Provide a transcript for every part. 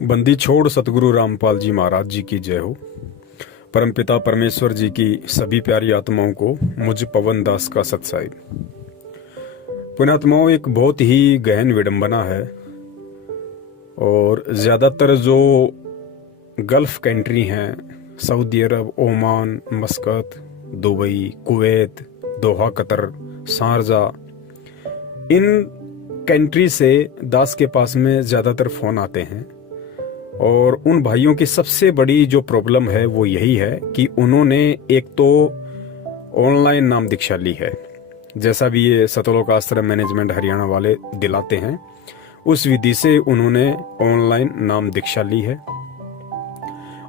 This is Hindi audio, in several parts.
बंदी छोड़ सतगुरु रामपाल जी महाराज जी की जय हो। परमपिता परमेश्वर जी की सभी प्यारी आत्माओं को मुझ पवन दास का सत्साई। पुण्यात्माओं, एक बहुत ही गहन विडंबना है और ज़्यादातर जो गल्फ कंट्री हैं, Saudi Arab, Oman, मस्कत, Dubai, Kuwait, Doha, Qatar, Sharjah, in country से दास के पास में ज़्यादातर फ़ोन आते हैं और उन भाइयों की सबसे बड़ी जो प्रॉब्लम है वो यही है कि उन्होंने एक तो ऑनलाइन नाम दीक्षा ली है, जैसा भी ये सतलोक आश्रम मैनेजमेंट हरियाणा वाले दिलाते हैं, उस विधि से उन्होंने ऑनलाइन नाम दीक्षा ली है।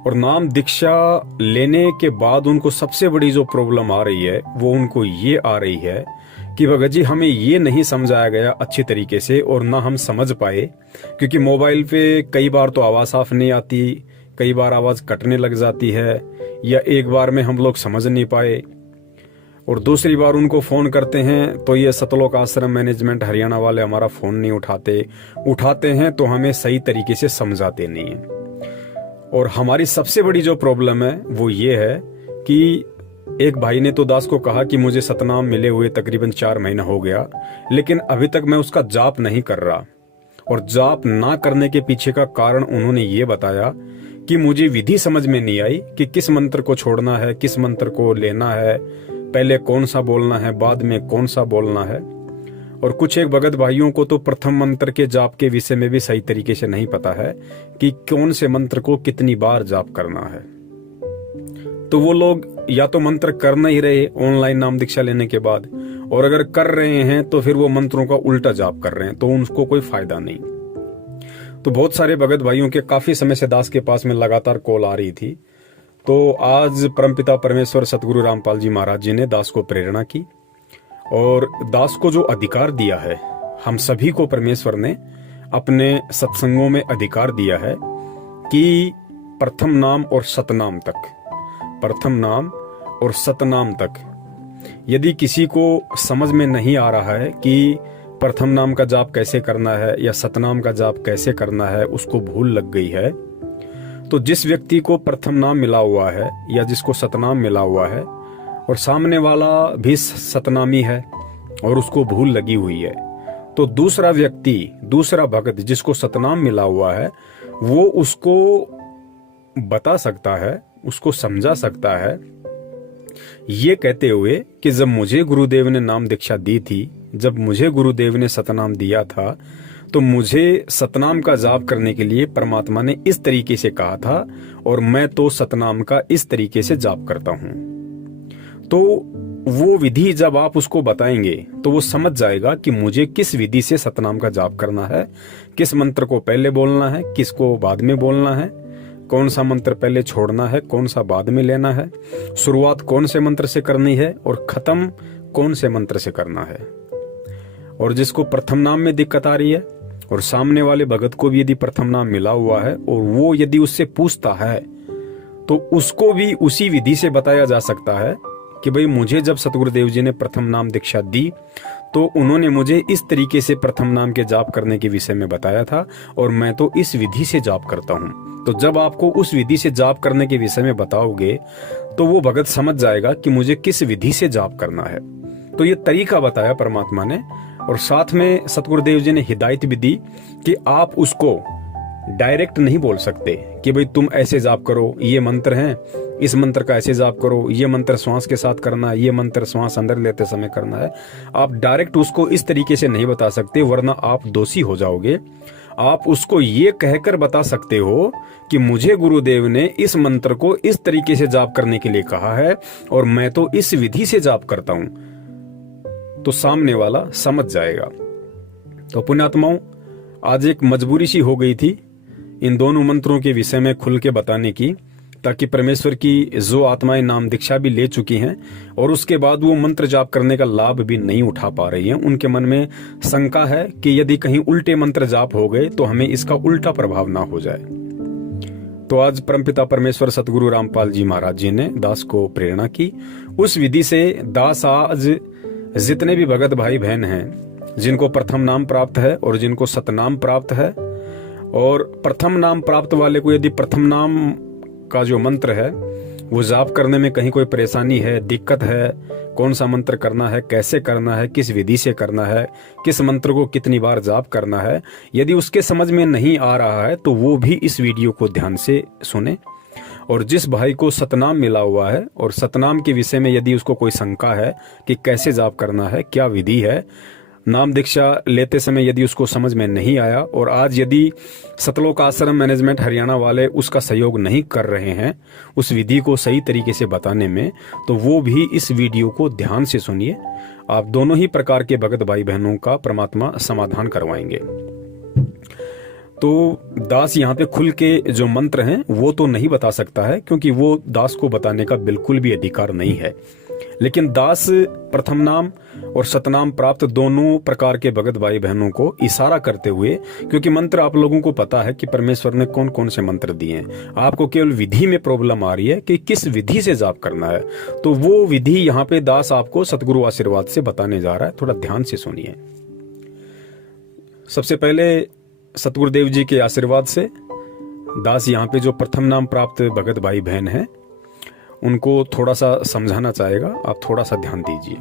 और नाम दीक्षा लेने के बाद उनको सबसे बड़ी जो प्रॉब्लम आ रही है वो उनको ये आ रही है कि भगत जी हमें ये नहीं समझाया गया अच्छी तरीके से और ना हम समझ पाए, क्योंकि मोबाइल पे कई बार तो आवाज़ साफ नहीं आती, कई बार आवाज़ कटने लग जाती है, या एक बार में हम लोग समझ नहीं पाए और दूसरी बार उनको फ़ोन करते हैं तो ये सतलोक आश्रम मैनेजमेंट हरियाणा वाले हमारा फ़ोन नहीं उठाते हैं तो हमें सही तरीके से समझाते नहीं हैं। और हमारी सबसे बड़ी जो प्रॉब्लम है वो ये है कि एक भाई ने तो दास को कहा कि मुझे सतनाम मिले हुए तकरीबन 4 महीना हो गया, लेकिन अभी तक मैं उसका जाप नहीं कर रहा। और जाप ना करने के पीछे का कारण उन्होंने ये बताया कि मुझे विधि समझ में नहीं आई कि किस मंत्र को छोड़ना है, किस मंत्र को लेना है, पहले कौन सा बोलना है, बाद में कौन सा बोलना है। और कुछ एक भगत भाइयों को तो प्रथम मंत्र के जाप के विषय में भी सही तरीके से नहीं पता है कि कौन से मंत्र को कितनी बार जाप करना है। तो वो लोग या तो मंत्र कर नहीं रहे ऑनलाइन नाम दीक्षा लेने के बाद, और अगर कर रहे हैं तो फिर वो मंत्रों का उल्टा जाप कर रहे हैं, तो उनको कोई फायदा नहीं। तो बहुत सारे भगत भाइयों के काफी समय से दास के पास में लगातार कॉल आ रही थी। तो आज परमपिता परमेश्वर सतगुरु रामपाल जी महाराज जी ने दास को प्रेरणा की और दास को जो अधिकार दिया है, हम सभी को परमेश्वर ने अपने सत्संगों में अधिकार दिया है कि प्रथम नाम और सतनाम तक, प्रथम नाम और सतनाम तक, यदि किसी को समझ में नहीं आ रहा है कि प्रथम नाम का जाप कैसे करना है या सतनाम का जाप कैसे करना है, उसको भूल लग गई है, तो जिस व्यक्ति को प्रथम नाम मिला हुआ है या जिसको सतनाम मिला हुआ है और सामने वाला भी सतनामी है और उसको भूल लगी हुई है, तो दूसरा व्यक्ति, दूसरा भक्त जिसको सतनाम मिला हुआ है, वो उसको बता सकता है, उसको समझा सकता है, ये कहते हुए कि जब मुझे गुरुदेव ने नाम दीक्षा दी थी, जब मुझे गुरुदेव ने सतनाम दिया था, तो मुझे सतनाम का जाप करने के लिए परमात्मा ने इस तरीके से कहा था और मैं तो सतनाम का इस तरीके से जाप करता हूं। तो वो विधि जब आप उसको बताएंगे तो वो समझ जाएगा कि मुझे किस विधि से सतनाम का जाप करना है, किस मंत्र को पहले बोलना है, किसको बाद में बोलना है, कौन सा मंत्र पहले छोड़ना है, कौन सा बाद में लेना है, शुरुआत कौन से मंत्र से करनी है और खत्म कौन से मंत्र से करना है। और जिसको प्रथम नाम में दिक्कत आ रही है और सामने वाले भगत को भी यदि प्रथम नाम मिला हुआ है और वो यदि उससे पूछता है तो उसको भी उसी विधि से बताया जा सकता है कि भाई मुझे जब सतगुरुदेव जी ने प्रथम नाम दीक्षा दी तो उन्होंने मुझे इस तरीके से प्रथम नाम के जाप करने के विषय में बताया था और मैं तो इस विधि से जाप करता हूँ। तो जब आपको उस विधि से जाप करने के विषय में बताओगे तो वो भगत समझ जाएगा कि मुझे किस विधि से जाप करना है। तो ये तरीका बताया परमात्मा ने और साथ में सतगुरुदेव जी ने हिदायत भी दी कि आप उसको डायरेक्ट नहीं बोल सकते कि भाई तुम ऐसे जाप करो, ये मंत्र हैं, इस मंत्र का ऐसे जाप करो, ये मंत्र श्वास के साथ करना है, ये मंत्र श्वास अंदर लेते समय करना है। आप डायरेक्ट उसको इस तरीके से नहीं बता सकते, वरना आप दोषी हो जाओगे। आप उसको ये कहकर बता सकते हो कि मुझे गुरुदेव ने इस मंत्र को इस तरीके से जाप करने के लिए कहा है और मैं तो इस विधि से जाप करता हूं, तो सामने वाला समझ जाएगा। तो पुण्यात्माओं, आज एक मजबूरी सी हो गई थी इन दोनों मंत्रों के विषय में खुल के बताने की, ताकि परमेश्वर की जो आत्माएं नाम दीक्षा भी ले चुकी हैं और उसके बाद वो मंत्र जाप करने का लाभ भी नहीं उठा पा रही हैं, उनके मन में शंका है कि यदि कहीं उल्टे मंत्र जाप हो गए तो हमें इसका उल्टा प्रभाव ना हो जाए। तो आज परमपिता परमेश्वर सतगुरु रामपाल जी महाराज जी ने दास को प्रेरणा की। उस विधि से दास आज जितने भी भगत भाई बहन हैं जिनको प्रथम नाम प्राप्त है और जिनको सतनाम प्राप्त है, और प्रथम नाम प्राप्त वाले को यदि प्रथम नाम का जो मंत्र है वो जाप करने में कहीं कोई परेशानी है, दिक्कत है, कौन सा मंत्र करना है, कैसे करना है, किस विधि से करना है, किस मंत्र को कितनी बार जाप करना है, यदि उसके समझ में नहीं आ रहा है तो वो भी इस वीडियो को ध्यान से सुने। और जिस भाई को सतनाम मिला हुआ है और सतनाम के विषय में यदि उसको कोई शंका है कि कैसे जाप करना है, क्या विधि है, नाम दीक्षा लेते समय यदि उसको समझ में नहीं आया और आज यदि सतलोक आश्रम मैनेजमेंट हरियाणा वाले उसका सहयोग नहीं कर रहे हैं उस विधि को सही तरीके से बताने में, तो वो भी इस वीडियो को ध्यान से सुनिए। आप दोनों ही प्रकार के भगत भाई बहनों का परमात्मा समाधान करवाएंगे। तो दास यहाँ पे खुल के जो मंत्र हैं वो तो नहीं बता सकता है, क्योंकि वो दास को बताने का बिल्कुल भी अधिकार नहीं है। लेकिन दास प्रथम नाम और सतनाम प्राप्त दोनों प्रकार के भगत भाई बहनों को इशारा करते हुए, क्योंकि मंत्र आप लोगों को पता है कि परमेश्वर ने कौन कौन से मंत्र दिए हैं, आपको केवल विधि में प्रॉब्लम आ रही है कि किस विधि से जाप करना है, तो वो विधि यहाँ पे दास आपको सतगुरु आशीर्वाद से बताने जा रहा है। थोड़ा ध्यान से सुनिए। सबसे पहले सतगुरुदेव जी के आशीर्वाद से दास यहाँ पे जो प्रथम नाम प्राप्त भगत भाई बहन हैं उनको थोड़ा सा समझाना चाहेगा, आप थोड़ा सा ध्यान दीजिए।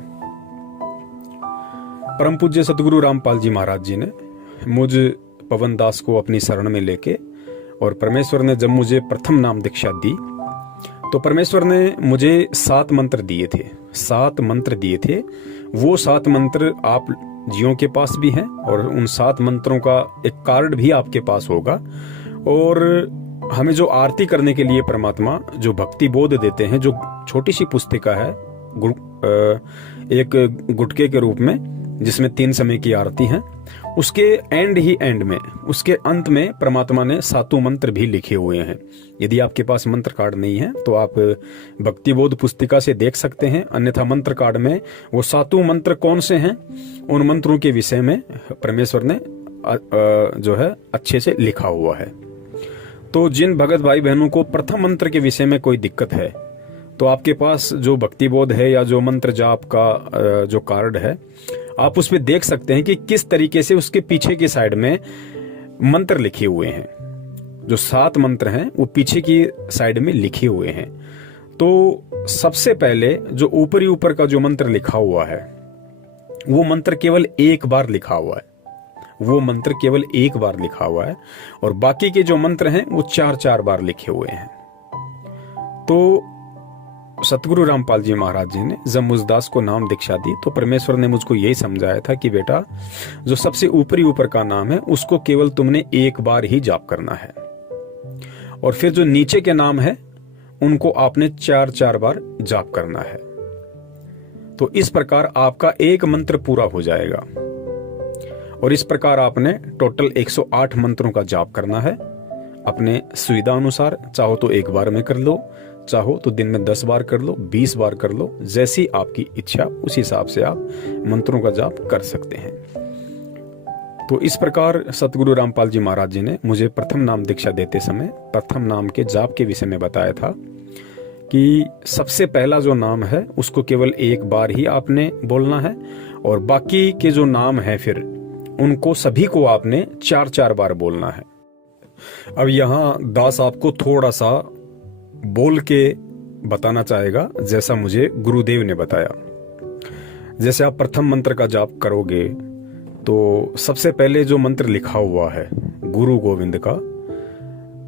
परम पूज्य सतगुरु रामपाल जी महाराज जी ने मुझ पवन दास को अपनी शरण में लेके, और परमेश्वर ने जब मुझे प्रथम नाम दीक्षा दी तो परमेश्वर ने मुझे 7 मंत्र दिए थे। 7 मंत्र दिए थे। वो 7 मंत्र आप जियों के पास भी हैं और उन 7 मंत्रों का एक कार्ड भी आपके पास होगा। और हमें जो आरती करने के लिए परमात्मा जो भक्ति बोध देते हैं, जो छोटी सी पुस्तिका है एक गुटके के रूप में, जिसमें 3 समय की आरती है, उसके एंड में, उसके अंत में परमात्मा ने 7 मंत्र भी लिखे हुए हैं। यदि आपके पास मंत्र कार्ड नहीं है तो आप भक्ति बोध पुस्तिका से देख सकते हैं, अन्यथा मंत्र कार्ड में वो 7 मंत्र कौन से हैं उन मंत्रों के विषय में परमेश्वर ने जो है अच्छे से लिखा हुआ है। तो जिन भगत भाई बहनों को प्रथम मंत्र के विषय में कोई दिक्कत है तो आपके पास जो भक्ति बोध है या जो मंत्र जाप का जो कार्ड है, आप उस पर देख सकते हैं कि किस तरीके से उसके पीछे की साइड में मंत्र लिखे हुए हैं। जो 7 मंत्र हैं वो पीछे की साइड में लिखे हुए हैं। तो सबसे पहले जो ऊपर का जो मंत्र लिखा हुआ है वो मंत्र केवल एक बार लिखा हुआ है, वो मंत्र केवल एक बार लिखा हुआ है, और बाकी के जो मंत्र हैं वो 4-4 बार लिखे हुए हैं। तो सतगुरु रामपाल जी महाराज जी ने जब मुझ दास को नाम दीक्षा दी तो परमेश्वर ने मुझको यही समझाया था कि बेटा, जो सबसे ऊपर का नाम है उसको केवल तुमने एक बार ही जाप करना है, और फिर जो नीचे के नाम है उनको आपने 4-4 बार जाप करना है। तो इस प्रकार आपका एक मंत्र पूरा हो जाएगा, और इस प्रकार आपने टोटल 108 मंत्रों का जाप करना है अपने सुविधा अनुसार। चाहो तो एक बार में कर लो, चाहो तो दिन में 10 बार कर लो, 20 बार कर लो, जैसी आपकी इच्छा उस हिसाब से आप मंत्रों का जाप कर सकते हैं। तो इस प्रकार सतगुरु रामपाल जी महाराज जी ने मुझे प्रथम नाम दीक्षा देते समय प्रथम नाम के जाप के विषय में बताया था कि सबसे पहला जो नाम है उसको केवल एक बार ही आपने बोलना है, और बाकी के जो नाम है फिर उनको सभी को आपने 4-4 बार बोलना है। अब यहाँ दास आपको थोड़ा सा बोल के बताना चाहेगा, जैसा मुझे गुरुदेव ने बताया। जैसे आप प्रथम मंत्र का जाप करोगे तो सबसे पहले जो मंत्र लिखा हुआ है गुरु गोविंद का,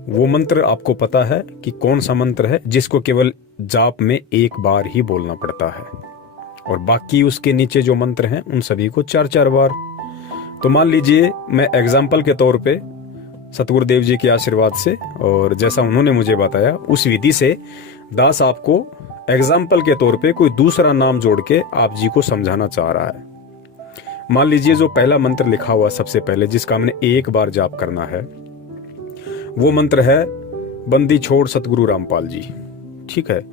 वो मंत्र आपको पता है कि कौन सा मंत्र है जिसको केवल जाप में एक बार ही बोलना पड़ता है, और बाकी उसके नीचे जो मंत्र हैं उन सभी को 4-4 बार। तो मान लीजिए मैं एग्जाम्पल के तौर पे सतगुरुदेव जी के आशीर्वाद से और जैसा उन्होंने मुझे बताया उस विधि से दास आपको एग्जाम्पल के तौर पे कोई दूसरा नाम जोड़ के आप जी को समझाना चाह रहा है। मान लीजिए जो पहला मंत्र लिखा हुआ सबसे पहले जिसका हमने एक बार जाप करना है, वो मंत्र है बंदी छोड़ सतगुरु रामपाल जी, ठीक है।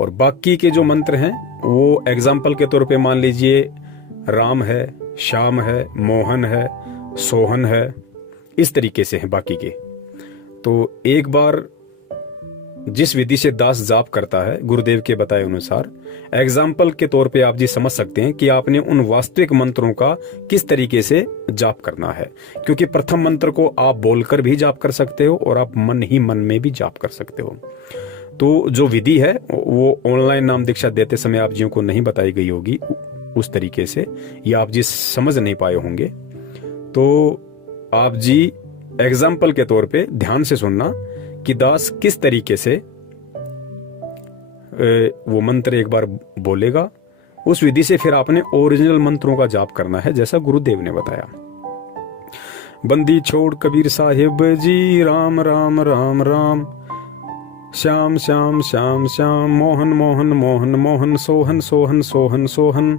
और बाकी के जो मंत्र हैं वो एग्जाम्पल के तौर पे मान लीजिए राम है, श्याम है, मोहन है, सोहन है, इस तरीके से हैं बाकी के। तो एक बार जिस विधि से दास जाप करता है गुरुदेव के बताए अनुसार, एग्जाम्पल के तौर पे आप जी समझ सकते हैं कि आपने उन वास्तविक मंत्रों का किस तरीके से जाप करना है। क्योंकि प्रथम मंत्र को आप बोलकर भी जाप कर सकते हो और आप मन ही मन में भी जाप कर सकते हो। तो जो विधि है वो ऑनलाइन नाम दीक्षा देते समय आप जियों को नहीं बताई गई होगी उस तरीके से, या आप जी समझ नहीं पाए होंगे। तो आप जी एग्जाम्पल के तौर पे ध्यान से सुनना कि दास किस तरीके से वो मंत्र एक बार बोलेगा, उस विधि से फिर आपने ओरिजिनल मंत्रों का जाप करना है जैसा गुरुदेव ने बताया। बंदी छोड़ कबीर साहिब जी, राम राम राम राम, श्याम श्याम श्याम श्याम, मोहन मोहन मोहन मोहन, सोहन सोहन सोहन सोहन,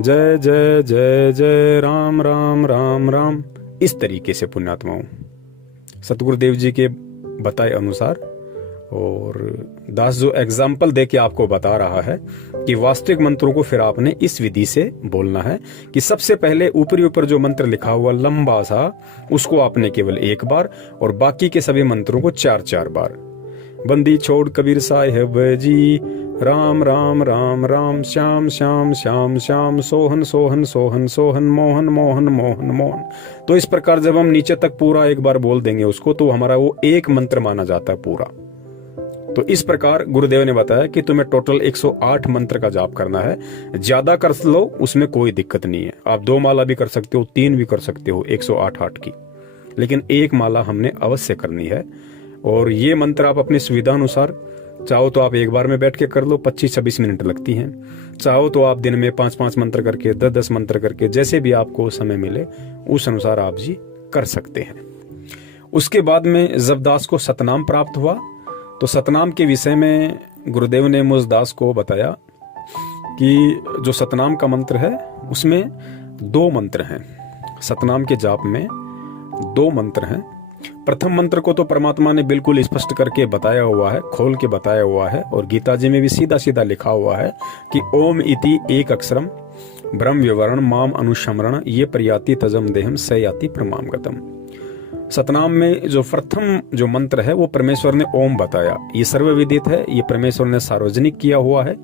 जय जय जय जय, राम राम राम राम। इस तरीके से पुण्यात्माओं सतगुरुदेव जी के बताए अनुसार, और दास जो एग्जाम्पल दे के आपको बता रहा है कि वास्तविक मंत्रों को फिर आपने इस विधि से बोलना है कि सबसे पहले ऊपरी ऊपर जो मंत्र लिखा हुआ लंबा सा, उसको आपने केवल एक बार और बाकी के सभी मंत्रों को 4-4 बार। बंदी छोड़ कबीर साहिब जी, राम राम राम राम, श्याम श्याम श्याम श्याम, सोहन सोहन सोहन सोहन, मोहन मोहन मोहन मोहन। तो इस प्रकार जब हम नीचे तक पूरा एक बार बोल देंगे उसको, तो हमारा वो एक मंत्र माना जाता है पूरा। तो इस प्रकार गुरुदेव ने बताया कि तुम्हें टोटल 108 मंत्र का जाप करना है। ज्यादा कर लो उसमें कोई दिक्कत नहीं है, आप 2 माला भी कर सकते हो, 3 भी कर सकते हो 108 की, लेकिन एक माला हमने अवश्य करनी है। और ये मंत्र आप अपनी सुविधा अनुसार चाहो तो आप एक बार में बैठ के कर लो, 25-26 मिनट लगती हैं। चाहो तो आप दिन में 5-5 मंत्र करके, 10-10 मंत्र करके, जैसे भी आपको समय मिले उस अनुसार आप जी कर सकते हैं। उसके बाद में जब दास को सतनाम प्राप्त हुआ, तो सतनाम के विषय में गुरुदेव ने मुझ दास को बताया कि जो सतनाम का मंत्र है उसमें 2 मंत्र हैं। सतनाम के जाप में 2 मंत्र हैं। प्रथम मंत्र को तो परमात्मा ने बिल्कुल स्पष्ट करके बताया हुआ है, खोल के बताया हुआ है, और गीता जी में भी सीधा सीधा लिखा हुआ है कि ओम इति एक अक्षरम ब्रह्म विवरण माम अनुशमरण, ये प्रयाति तजम देहम स याति प्रमाम गतम। सतनाम में जो प्रथम जो मंत्र है वो परमेश्वर ने ओम बताया। ये सर्वविदित है, ये परमेश्वर ने सार्वजनिक किया हुआ है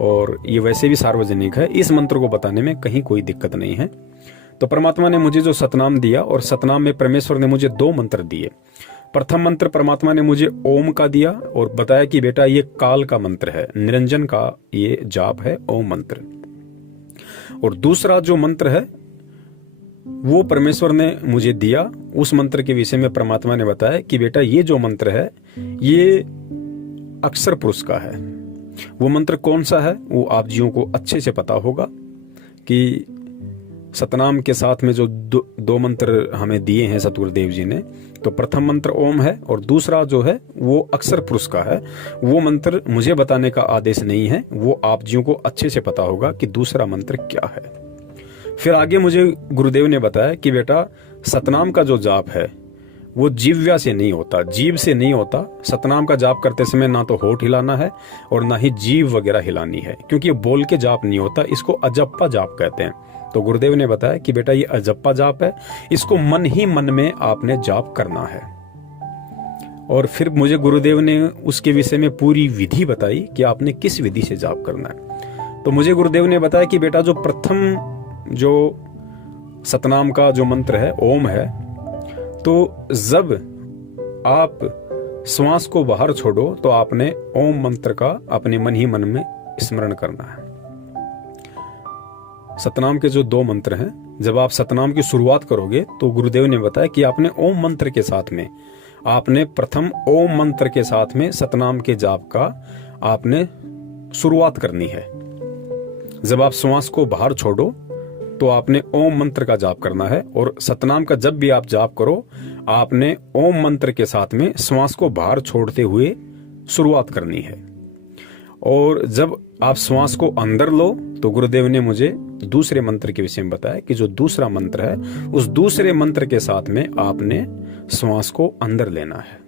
और ये वैसे भी सार्वजनिक है। इस मंत्र को बताने में कहीं कोई दिक्कत नहीं है। तो परमात्मा ने मुझे जो सतनाम दिया, और सतनाम में परमेश्वर ने मुझे 2 मंत्र दिए। प्रथम मंत्र परमात्मा ने मुझे ओम का दिया और बताया कि बेटा ये काल का मंत्र है, निरंजन का ये जाप है ओम मंत्र। और दूसरा जो मंत्र है वो परमेश्वर ने मुझे दिया, उस मंत्र के विषय में परमात्मा ने बताया कि बेटा ये जो मंत्र है ये अक्षर पुरुष का है। वो मंत्र कौन सा है वो आप जियों को अच्छे से पता होगा कि सतनाम के साथ में जो 2 मंत्र हमें दिए हैं सतगुरुदेव जी ने, तो प्रथम मंत्र ओम है और दूसरा जो है वो अक्षर पुरुष का है। वो मंत्र मुझे बताने का आदेश नहीं है, वो आप जियों को अच्छे से पता होगा कि दूसरा मंत्र क्या है। फिर आगे मुझे गुरुदेव ने बताया कि बेटा सतनाम का जो जाप है वो जीव्या से नहीं होता, जीभ से नहीं होता। सतनाम का जाप करते समय ना तो होठ हिलाना है और ना ही जीभ वगैरह हिलानी है, क्योंकि ये बोल के जाप नहीं होता, इसको अजप्पा जाप कहते हैं। तो गुरुदेव ने बताया कि बेटा ये अजप्पा जाप है, इसको मन ही मन में आपने जाप करना है। और फिर मुझे गुरुदेव ने उसके विषय में पूरी विधि बताई कि आपने किस विधि से जाप करना है। तो मुझे गुरुदेव ने बताया कि बेटा जो प्रथम जो सतनाम का जो मंत्र है ओम है, तो जब आप श्वास को बाहर छोड़ो तो आपने ओम मंत्र का अपने मन ही मन में स्मरण करना है। सतनाम के जो 2 मंत्र हैं, जब आप सतनाम की शुरुआत करोगे तो गुरुदेव ने बताया कि आपने ओम मंत्र के साथ में, आपने प्रथम ओम मंत्र के साथ में सतनाम के जाप का आपने शुरुआत करनी है। जब आप श्वास को बाहर छोड़ो तो आपने ओम मंत्र का जाप करना है, और सतनाम का जब भी आप जाप करो आपने ओम मंत्र के साथ में श्वास को बाहर छोड़ते हुए शुरुआत करनी है। और जब आप श्वास को अंदर लो तो गुरुदेव ने मुझे दूसरे मंत्र के विषय में बताया कि जो दूसरा मंत्र है उस दूसरे मंत्र के साथ में आपने श्वास को अंदर लेना है।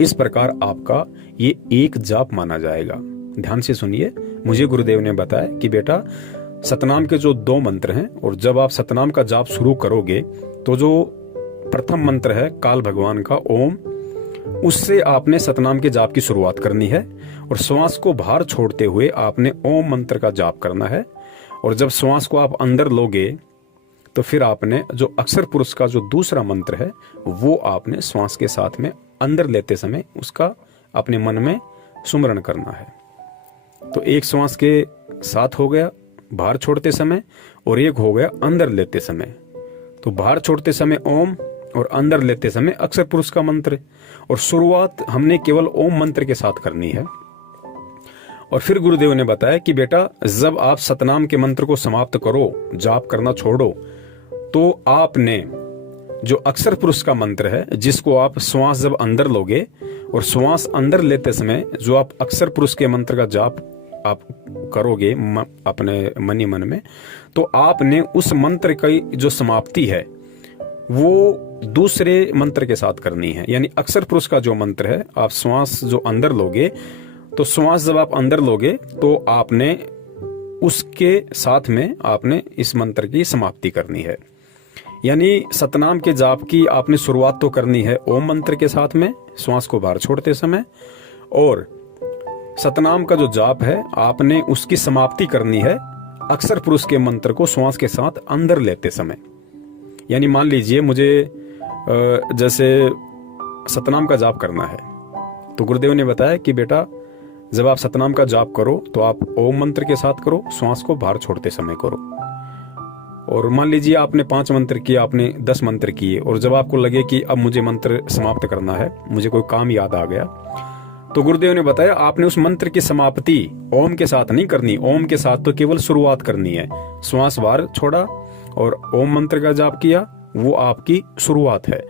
इस प्रकार आपका ये एक जाप माना जाएगा। ध्यान से सुनिए, मुझे गुरुदेव ने बताया कि बेटा सतनाम के जो 2 मंत्र हैं, और जब आप सतनाम का जाप शुरू करोगे तो जो प्रथम मंत्र है काल भगवान का ओम, उससे आपने सतनाम के जाप की शुरुआत करनी है और श्वास को बाहर छोड़ते हुए आपने ओम मंत्र का जाप करना है। और जब श्वास को आप अंदर लोगे तो फिर आपने जो अक्षर पुरुष का जो दूसरा मंत्र है वो आपने श्वास के साथ में अंदर लेते समय उसका अपने मन में सुमरण करना है। तो एक श्वास के साथ हो गया बाहर छोड़ते समय और एक हो गया अंदर लेते समय। तो बाहर छोड़ते समय ओम और अंदर लेते समय अक्षर पुरुष का मंत्र। और शुरुआत हमने केवल ओम मंत्र के साथ करनी है। और फिर गुरुदेव ने बताया कि बेटा जब आप सतनाम के मंत्र को समाप्त करो, जाप करना छोड़ो, तो आपने जो अक्षर पुरुष का मंत्र है जिसको आप श्वास जब अंदर लोगे और श्वास अंदर लेते समय जो आप अक्षर पुरुष के मंत्र का जाप आप करोगे अपने मन ही मन में, तो आपने उस मंत्र की जो समाप्ति है वो दूसरे मंत्र के साथ करनी है। यानी अक्षर पुरुष का जो मंत्र है आप श्वास जो अंदर लोगे, तो श्वास जब आप अंदर लोगे तो आपने उसके साथ में आपने इस मंत्र की समाप्ति करनी है। यानी सतनाम के जाप की आपने शुरुआत तो करनी है ओम मंत्र के साथ में श्वास को बाहर छोड़ते समय, और सतनाम का जो जाप है आपने उसकी समाप्ति करनी है अक्षर पुरुष के मंत्र को श्वास के साथ अंदर लेते समय। यानी मान लीजिए मुझे जैसे सतनाम का जाप करना है, तो गुरुदेव ने बताया कि बेटा जब आप सतनाम का जाप करो तो आप ओम मंत्र के साथ करो, श्वास को बाहर छोड़ते समय करो। और मान लीजिए आपने 5 मंत्र किए, आपने 10 मंत्र किए, और जब आपको लगे कि अब मुझे मंत्र समाप्त करना है, मुझे कोई काम याद आ गया, तो गुरुदेव ने बताया आपने उस मंत्र की समाप्ति ओम के साथ नहीं करनी। ओम के साथ तो केवल शुरुआत करनी है। श्वास बाहर छोड़ा और ओम मंत्र का जाप किया, वो आपकी शुरुआत है।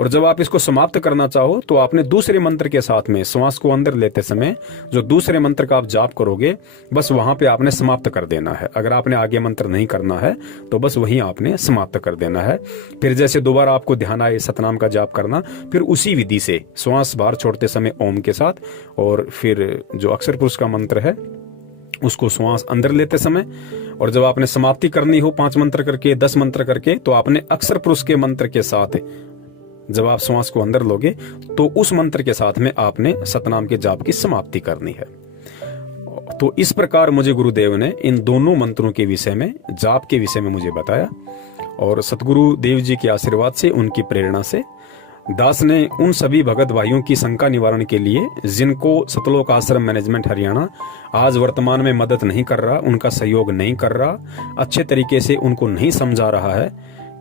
और जब आप इसको समाप्त करना चाहो तो आपने दूसरे मंत्र के साथ में श्वास को अंदर लेते समय जो दूसरे मंत्र का आप जाप करोगे बस वहां पे आपने समाप्त कर देना है। अगर आपने आगे मंत्र नहीं करना है तो बस वहीं आपने समाप्त कर देना है। फिर जैसे दोबारा आपको ध्यान आए सतनाम का जाप करना, फिर उसी विधि से श्वास बाहर छोड़ते समय ओम के साथ, और फिर जो अक्षर पुरुष का मंत्र है उसको श्वास अंदर लेते समय, और जब आपने समाप्ति करनी हो 5 मंत्र करके 10 मंत्र करके, तो आपने अक्षर पुरुष के मंत्र के साथ जब आप श्वास को अंदर लोगे तो उस मंत्र के साथ में आपने सतनाम के जाप की समाप्ति करनी है। तो इस प्रकार मुझे गुरुदेव ने इन दोनों मंत्रों के विषय में, जाप के विषय में मुझे बताया। और सतगुरु देव जी के आशीर्वाद से, उनकी प्रेरणा से दास ने उन सभी भगत भाइयों की शंका निवारण के लिए जिनको सतलोक आश्रम मैनेजमेंट हरियाणा आज वर्तमान में मदद नहीं कर रहा, उनका सहयोग नहीं कर रहा, अच्छे तरीके से उनको नहीं समझा रहा है,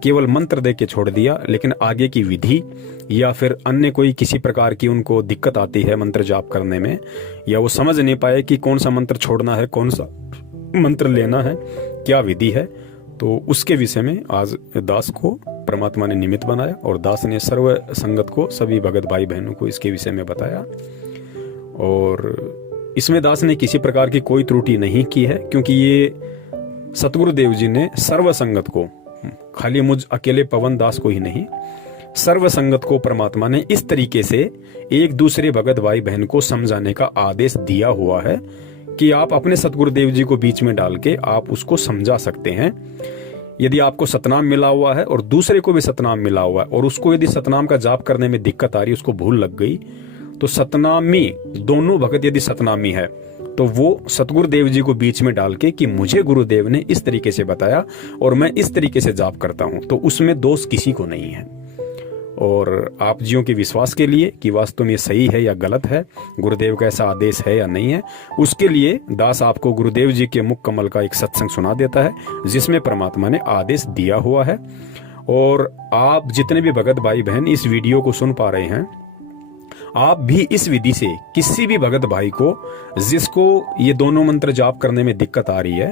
केवल मंत्र दे के छोड़ दिया, लेकिन आगे की विधि या फिर अन्य कोई किसी प्रकार की उनको दिक्कत आती है मंत्र जाप करने में, या वो समझ नहीं पाए कि कौन सा मंत्र छोड़ना है, कौन सा मंत्र लेना है, क्या विधि है, तो उसके विषय में आज दास को परमात्मा ने निमित्त बनाया और दास ने सर्व संगत को, सभी भगत भाई बहनों को इसके विषय में बताया। और इसमें दास ने किसी प्रकार की कोई त्रुटि नहीं की है, क्योंकि ये सतगुरु देव जी ने सर्व संगत को, खाली मुझ अकेले पवन दास को ही नहीं, सर्व संगत को परमात्मा ने इस तरीके से एक दूसरे भगत भाई बहन को समझाने का आदेश दिया हुआ है कि आप अपने सतगुरुदेव जी को बीच में डाल के आप उसको समझा सकते हैं। यदि आपको सतनाम मिला हुआ है और दूसरे को भी सतनाम मिला हुआ है और उसको यदि सतनाम का जाप करने में दिक्कत आ रही है, उसको भूल लग गई, तो सतनामी दोनों भगत यदि सतनामी है तो वो सतगुरुदेव जी को बीच में डाल के कि मुझे गुरुदेव ने इस तरीके से बताया और मैं इस तरीके से जाप करता हूं, तो उसमें दोष किसी को नहीं है। और आप जियों के विश्वास के लिए कि वास्तव में सही है या गलत है, गुरुदेव का ऐसा आदेश है या नहीं है, उसके लिए दास आपको गुरुदेव जी के मुख कमल का एक सत्संग सुना देता है जिसमें परमात्मा ने आदेश दिया हुआ है। और आप जितने भी भगत भाई बहन इस वीडियो को सुन पा रहे हैं, आप भी इस विधि से किसी भी भगत भाई को जिसको ये दोनों मंत्र जाप करने में दिक्कत आ रही है,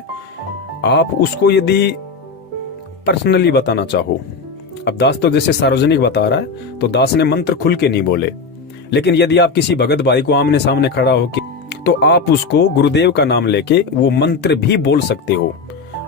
आप उसको यदि पर्सनली बताना चाहो, अब दास तो जैसे सार्वजनिक बता रहा है तो दास ने मंत्र खुल के नहीं बोले, लेकिन यदि आप किसी भगत भाई को आमने सामने खड़ा हो के तो आप उसको गुरुदेव का नाम लेके वो मंत्र भी बोल सकते हो।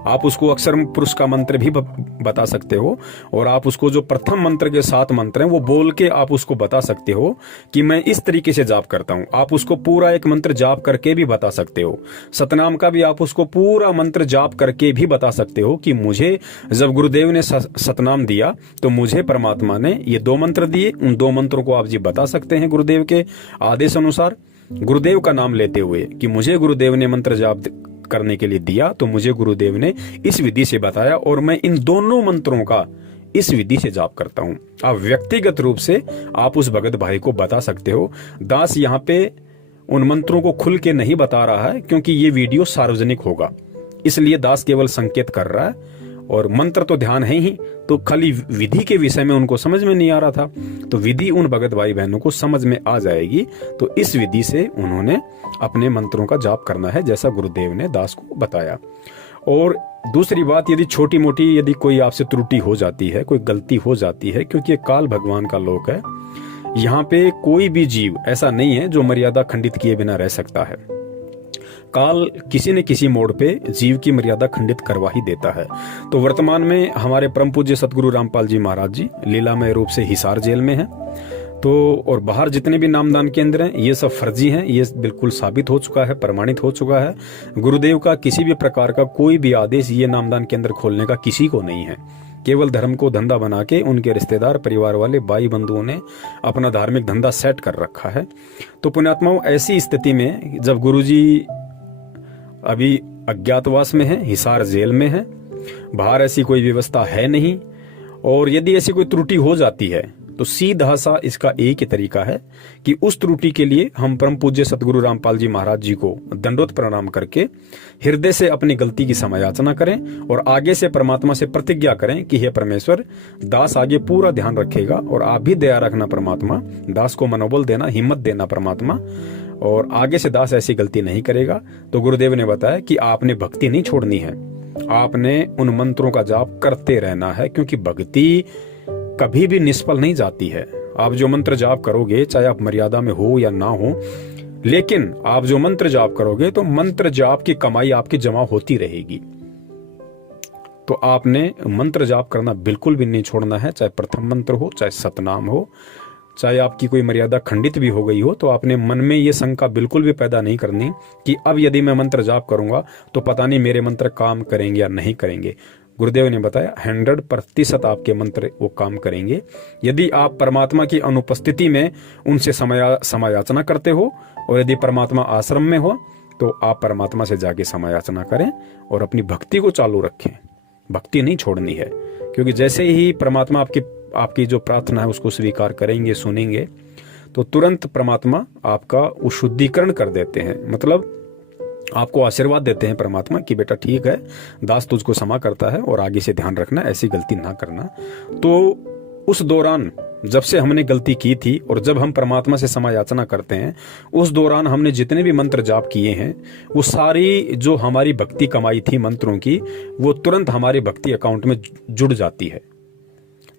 आप उसको अक्षर पुरुष का मंत्र भी बता सकते हो, और आप उसको जो प्रथम मंत्र के 7 मंत्र हैं वो बोल के आप उसको बता सकते हो कि मैं इस तरीके से जाप करता हूं। आप उसको पूरा एक मंत्र जाप करके भी बता सकते हो। सतनाम का भी आप उसको पूरा मंत्र जाप करके भी बता सकते हो कि मुझे जब गुरुदेव ने सतनाम दिया तो मुझे परमात्मा ने ये 2 मंत्र दिए। उन 2 मंत्रों को आप जी बता सकते हैं गुरुदेव के आदेश अनुसार, गुरुदेव का नाम लेते हुए कि मुझे गुरुदेव ने मंत्र जाप करने के लिए दिया, तो मुझे गुरुदेव ने इस विधि से बताया और मैं इन दोनों मंत्रों का इस विधि से जाप करता हूं। आप व्यक्तिगत रूप से आप उस भगत भाई को बता सकते हो। दास यहाँ पे उन मंत्रों को खुल के नहीं बता रहा है क्योंकि ये वीडियो सार्वजनिक होगा, इसलिए दास केवल संकेत कर रहा है, और मंत्र तो ध्यान है ही, तो खाली विधि के विषय में उनको समझ में नहीं आ रहा था, तो विधि उन भगत भाई बहनों को समझ में आ जाएगी। तो इस विधि से उन्होंने अपने मंत्रों का जाप करना है जैसा गुरुदेव ने दास को बताया। और दूसरी बात, यदि छोटी मोटी यदि कोई आपसे त्रुटि हो जाती है, कोई गलती हो जाती है, क्योंकि ये काल भगवान का लोक है, यहाँ पे कोई भी जीव ऐसा नहीं है जो मर्यादा खंडित किए बिना रह सकता है। काल किसी न किसी मोड़ पे जीव की मर्यादा खंडित करवा ही देता है। तो वर्तमान में हमारे परम पूज्य सतगुरु रामपाल जी महाराज जी लीलामय रूप से हिसार जेल में हैं। तो और बाहर जितने भी नामदान केंद्र हैं ये सब फर्जी हैं, ये बिल्कुल साबित हो चुका है, प्रमाणित हो चुका है। गुरुदेव का किसी भी प्रकार का कोई भी आदेश ये नामदान केंद्र खोलने का किसी को नहीं है। केवल धर्म को धंधा बना के उनके रिश्तेदार, परिवार वाले, भाई बंधुओं ने अपना धार्मिक धंधा सेट कर रखा है। तो पुण्यात्माओं, ऐसी स्थिति में जब गुरुजी अभी अज्ञातवास में है, हिसार जेल में है, बाहर ऐसी कोई व्यवस्था है नहीं, और यदि ऐसी कोई त्रुटि हो जाती है तो सीधा सा इसका एक ही तरीका है कि उस त्रुटि के लिए हम परम पूज्य सतगुरु रामपाल जी महाराज जी को दंडवत प्रणाम करके हृदय से अपनी गलती की समायाचना करें और आगे से परमात्मा से प्रतिज्ञा करें कि हे परमेश्वर, दास आगे पूरा ध्यान रखेगा, और आप भी दया रखना परमात्मा, दास को मनोबल देना, हिम्मत देना परमात्मा, और आगे से दास ऐसी गलती नहीं करेगा। तो गुरुदेव ने बताया कि आपने भक्ति नहीं छोड़नी है, आपने उन मंत्रों का जाप करते रहना है, क्योंकि भक्ति कभी भी निष्फल नहीं जाती है। आप जो मंत्र जाप करोगे, चाहे आप मर्यादा में हो या ना हो, लेकिन आप जो मंत्र जाप करोगे तो मंत्र जाप की कमाई आपकी जमा होती रहेगी। तो आपने मंत्र जाप करना बिल्कुल भी नहीं छोड़ना है, चाहे प्रथम मंत्र हो, चाहे सतनाम हो, चाहे आपकी कोई मर्यादा खंडित भी हो गई हो, तो आपने मन में ये शंका बिल्कुल भी पैदा नहीं करनी कि अब यदि मैं मंत्र जाप करूंगा तो पता नहीं मेरे मंत्र काम करेंगे या नहीं करेंगे। गुरुदेव ने बताया 100% आपके मंत्र वो काम करेंगे यदि आप परमात्मा की अनुपस्थिति में उनसे समायाचना करते हो, और यदि परमात्मा आश्रम में हो तो आप परमात्मा से जाके समायाचना करें और अपनी भक्ति को चालू रखें। भक्ति नहीं छोड़नी है, क्योंकि जैसे ही परमात्मा आपकी जो प्रार्थना है उसको स्वीकार करेंगे, सुनेंगे, तो तुरंत परमात्मा आपका वो शुद्धिकरण कर देते हैं। मतलब आपको आशीर्वाद देते हैं परमात्मा कि बेटा ठीक है, दास तुझको क्षमा करता है और आगे से ध्यान रखना, ऐसी गलती ना करना। तो उस दौरान जब से हमने गलती की थी और जब हम परमात्मा से समायाचना करते हैं, उस दौरान हमने जितने भी मंत्र जाप किए हैं वो सारी जो हमारी भक्ति कमाई थी मंत्रों की, वो तुरंत हमारे भक्ति अकाउंट में जुड़ जाती है।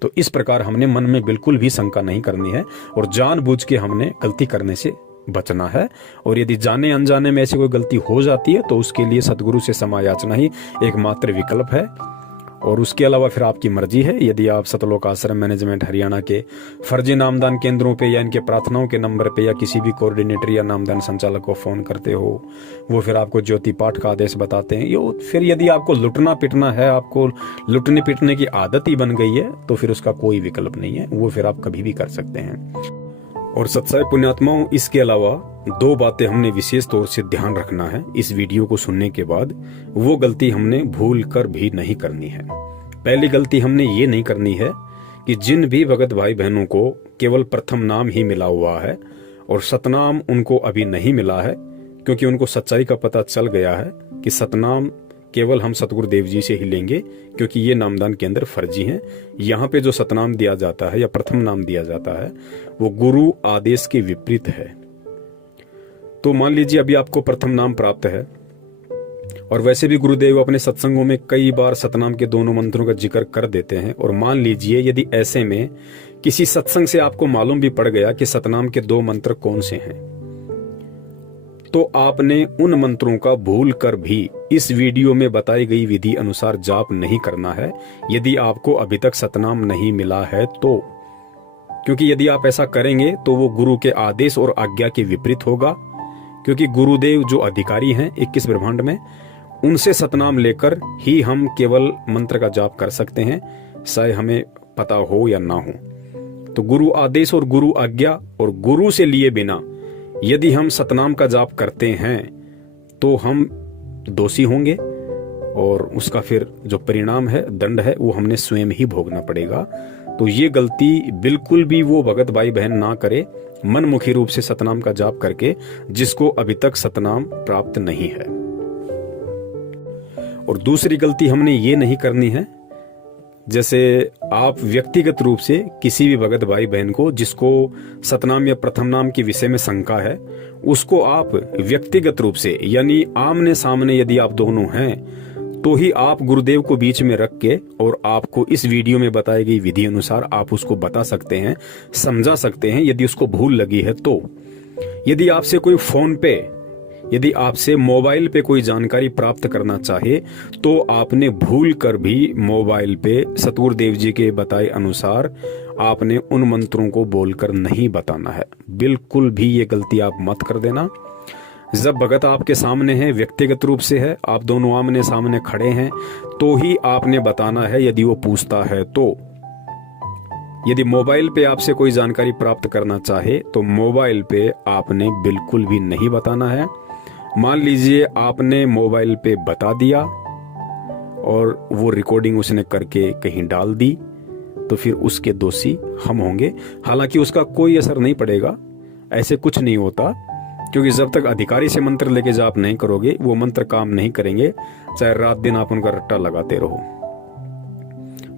तो इस प्रकार हमने मन में बिल्कुल भी शंका नहीं करनी है और जानबूझ के हमने गलती करने से बचना है। और यदि जाने अनजाने में ऐसी कोई गलती हो जाती है तो उसके लिए सदगुरु से समायाचना ही एकमात्र विकल्प है, और उसके अलावा फिर आपकी मर्जी है। यदि आप सतलोक आश्रम मैनेजमेंट हरियाणा के फर्जी नामदान केंद्रों पे या इनके प्रार्थनाओं के नंबर पे या किसी भी कोऑर्डिनेटर या नामदान संचालक को फोन करते हो, वो फिर आपको ज्योति पाठ का आदेश बताते हैं, यो फिर यदि आपको लुटना पिटना है, आपको लुटने पिटने की आदत ही बन गई है, तो फिर उसका कोई विकल्प नहीं है, वो फिर आप कभी भी कर सकते हैं। और सत्साई पुण्यात्माओं, इसके अलावा 2 बातें हमने विशेष तौर से ध्यान रखना है इस वीडियो को सुनने के बाद। वो गलती हमने भूल कर भी नहीं करनी है। पहली गलती हमने ये नहीं करनी है कि जिन भी भगत भाई बहनों को केवल प्रथम नाम ही मिला हुआ है और सतनाम उनको अभी नहीं मिला है, क्योंकि उनको सच्चाई का पता चल गया है कि सतनाम केवल हम सतगुरुदेव जी से ही लेंगे, क्योंकि ये नामदान केंद्र फर्जी हैं। यहाँ पे जो सतनाम दिया जाता है या प्रथम नाम दिया जाता है वो गुरु आदेश के विपरीत है। तो मान लीजिए अभी आपको प्रथम नाम प्राप्त है, और वैसे भी गुरुदेव अपने सत्संगों में कई बार सतनाम के दोनों मंत्रों का जिक्र कर देते हैं, और मान लीजिए यदि ऐसे में किसी सत्संग से आपको मालूम भी पड़ गया कि सतनाम के 2 मंत्र कौन से हैं, तो आपने उन मंत्रों का भूल कर भी इस वीडियो में बताई गई विधि अनुसार जाप नहीं करना है, यदि आपको अभी तक सतनाम नहीं मिला है तो। क्योंकि यदि आप ऐसा करेंगे तो वो गुरु के आदेश और आज्ञा के विपरीत होगा, क्योंकि गुरुदेव जो अधिकारी हैं 21 ब्रह्मांड में, उनसे सतनाम लेकर ही हम केवल मंत्र का जाप कर सकते हैं, चाहे हमें पता हो या ना हो। तो गुरु आदेश और गुरु आज्ञा और गुरु से लिए बिना यदि हम सतनाम का जाप करते हैं तो हम दोषी होंगे, और उसका फिर जो परिणाम है, दंड है, वो हमने स्वयं ही भोगना पड़ेगा। तो ये गलती बिल्कुल भी वो भगत भाई बहन ना करे, मनमुखी रूप से सतनाम का जाप करके, जिसको अभी तक सतनाम प्राप्त नहीं है। और दूसरी गलती हमने ये नहीं करनी है, जैसे आप व्यक्तिगत रूप से किसी भी भगत भाई बहन को जिसको सतनाम या प्रथम नाम के विषय में शंका है, उसको आप व्यक्तिगत रूप से, यानी आमने सामने यदि आप दोनों हैं, तो ही आप गुरुदेव को बीच में रख के और आपको इस वीडियो में बताई गई विधि अनुसार आप उसको बता सकते हैं, समझा सकते हैं, यदि उसको भूल लगी है तो। यदि आपसे कोई फोन पे, यदि आपसे मोबाइल पे कोई जानकारी प्राप्त करना चाहे, तो आपने भूल कर भी मोबाइल पे सतगुरुदेव जी के बताए अनुसार आपने उन मंत्रों को बोलकर नहीं बताना है। बिल्कुल भी ये गलती आप मत कर देना। जब भगत आपके सामने है, व्यक्तिगत रूप से है, आप दोनों आमने सामने खड़े हैं, तो ही आपने बताना है, यदि वो पूछता है तो। यदि मोबाइल पे आपसे कोई जानकारी प्राप्त करना चाहे तो मोबाइल पे आपने बिल्कुल भी नहीं बताना है। मान लीजिए आपने मोबाइल पे बता दिया और वो रिकॉर्डिंग उसने करके कहीं डाल दी, तो फिर उसके दोषी हम होंगे। हालांकि उसका कोई असर नहीं पड़ेगा, ऐसे कुछ नहीं होता, क्योंकि जब तक अधिकारी से मंत्र लेके जाप नहीं करोगे, वो मंत्र काम नहीं करेंगे, चाहे रात दिन आप उनका रट्टा लगाते रहो।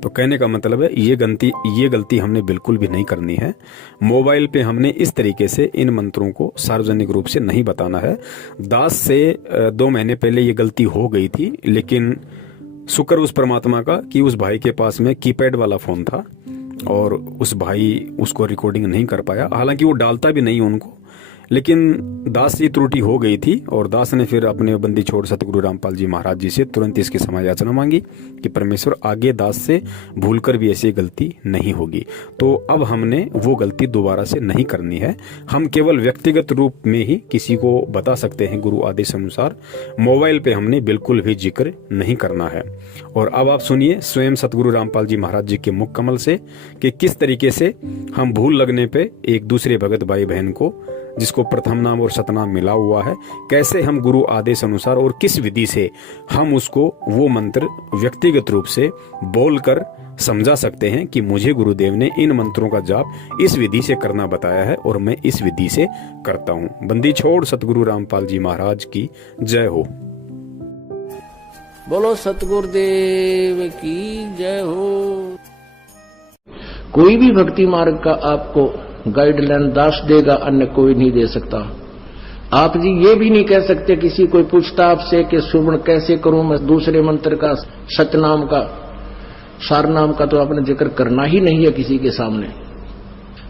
तो कहने का मतलब है ये गलती हमने बिल्कुल भी नहीं करनी है। मोबाइल पे हमने इस तरीके से इन मंत्रों को सार्वजनिक रूप से नहीं बताना है। दास से 2 महीने पहले ये गलती हो गई थी, लेकिन शुक्र उस परमात्मा का कि उस भाई के पास में कीपैड वाला फोन था और उस भाई उसको रिकॉर्डिंग नहीं कर पाया। हालांकि वो डालता भी नहीं उनको, लेकिन दास से त्रुटि हो गई थी और दास ने फिर अपने बंदी छोड़ सतगुरु रामपाल जी महाराज जी से तुरंत इसकी क्षमा याचना मांगी कि परमेश्वर आगे दास से भूलकर भी ऐसी गलती नहीं होगी। तो अब हमने वो गलती दोबारा से नहीं करनी है। हम केवल व्यक्तिगत रूप में ही किसी को बता सकते हैं गुरु आदेश अनुसार। मोबाइल पे हमने बिल्कुल भी जिक्र नहीं करना है। और अब आप सुनिए स्वयं सतगुरु रामपाल जी महाराज जी के मुख कमल से कि किस तरीके से हम भूल लगने पे एक दूसरे भगत भाई बहन को, जिसको प्रथम नाम और सतनाम मिला हुआ है, कैसे हम गुरु आदेश अनुसार और किस विधि से हम उसको वो मंत्र व्यक्तिगत रूप से बोलकर समझा सकते हैं कि मुझे गुरुदेव ने इन मंत्रों का जाप इस विधि से करना बताया है और मैं इस विधि से करता हूँ। बंदी छोड़ सतगुरु रामपाल जी महाराज की जय हो। बोलो सतगुरुदेव की जय हो। कोई भी भक्ति मार्ग का आपको गाइडलाइन दास देगा, अन्य कोई नहीं दे सकता। आप जी ये भी नहीं कह सकते, किसी कोई पूछता आपसे कि सुमन कैसे करूं मैं, दूसरे मंत्र का, सतनाम का, सारनाम का तो आपने जिक्र करना ही नहीं है किसी के सामने।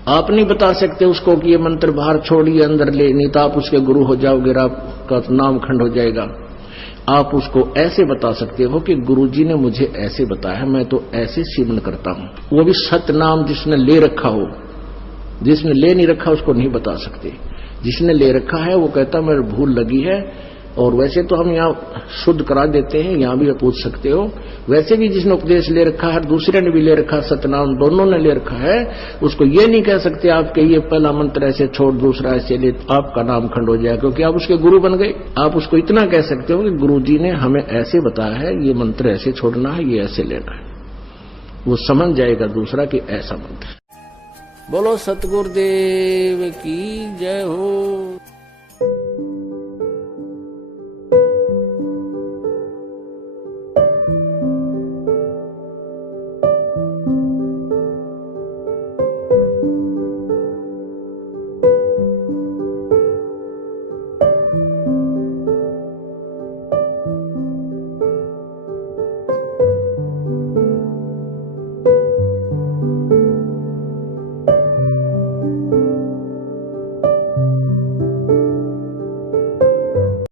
आप नहीं बता सकते उसको कि ये मंत्र बाहर छोड़िए अंदर ले, नहीं तो आप उसके गुरु हो जाओगे, आपका नाम खंड हो जाएगा। आप उसको ऐसे बता सकते हो कि गुरुजी ने मुझे ऐसे बताया, मैं तो ऐसे सिमरन करता हूं। वो भी सतनाम जिसने ले रखा हो, जिसने ले नहीं रखा उसको नहीं बता सकते। जिसने ले रखा है वो कहता मेरे भूल लगी है। और वैसे तो हम यहाँ शुद्ध करा देते हैं, यहाँ भी पूछ सकते हो। वैसे भी जिसने उपदेश ले रखा है, दूसरे ने भी ले रखा, सतनाम दोनों ने ले रखा है, उसको ये नहीं कह सकते आप कि ये पहला मंत्र ऐसे छोड़ दूसरा ऐसे ले, आपका नाम खंड हो जाए, क्योंकि आप उसके गुरु बन गए। आप उसको इतना कह सकते हो कि गुरुजी ने हमें ऐसे बताया है, ये मंत्र ऐसे छोड़ना है, ये ऐसे लेना है। वो समझ जाएगा दूसरा कि ऐसा मंत्र। बोलो सतगुरुदेव की